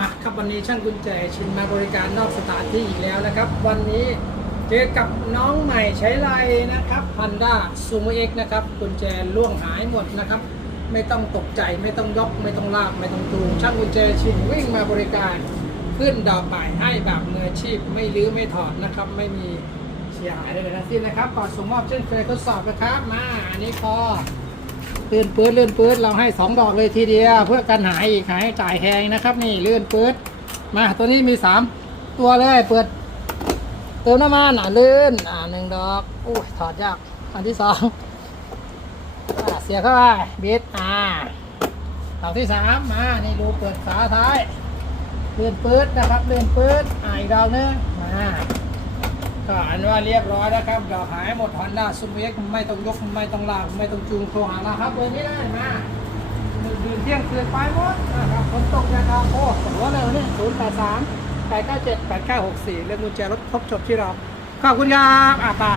มาครับวันนี้ช่างกุญแจชินมาบริการนอกสถานที่อีกแล้วนะครับ วันนี้เจอกับน้องใหม่ใช้ไรนะครับ Honda s u m o X นะครับกุญแจล่วงหายหมดนะครับ ไม่ต้องตกใจไม่ต้องยกไม่ต้องลากไม่ต้องจูงช่างกุญแจชินวิ่งมาบริการ ขึ้นดาวป่ายให้แบบมืออาชีพไม่รื้อไม่ถอดนะครับ ไม่มีเสียหายใดๆทั้งสิ้นนะครับก่อนส่งมอบเช่นเคยทดสอบนะครับมาอันนี้พอ เลื่อนปื๊ดเลื่อนปื๊ดเราให้สองดอกเลยทีเดียว เพื่อกันหายอีกหายจ่ายแพงนะครับ นี่เลื่อนปื๊ดมาตัวนี้มีสามตัวเลยเปิด เติมน้ำมันอะลื่นอ่าหนึ่งดอกอุ้ยถอดยากอันที่สองเสียเข้าไปบิดอ่าดอกที่สามมานี่ดูเปิดฝาท้ายเลื่อนปื๊ดนะครับเลื่อนปื๊ดอ่าอีกดอกหนึงมา ก็อันว่าเรียบร้อยแล้วครับดอกหายหมดฮอนด้าซูเปอร์เอ็กไม่ต้องยกไม่ต้องลากไม่ต้องจูงโทรหาเราครับเบอร์นี้ได้มาดื่นเที่ยงคืนไปหมดนะครับฝนตกยาดาโอ้หัวเร็วนี่ศูนย์แปดสามแปดเก้าเจ็ดแปดเก้าหกสี่เรื่องกุญแจรถครบจบที่เรา ขอบคุณครับอ่าป่า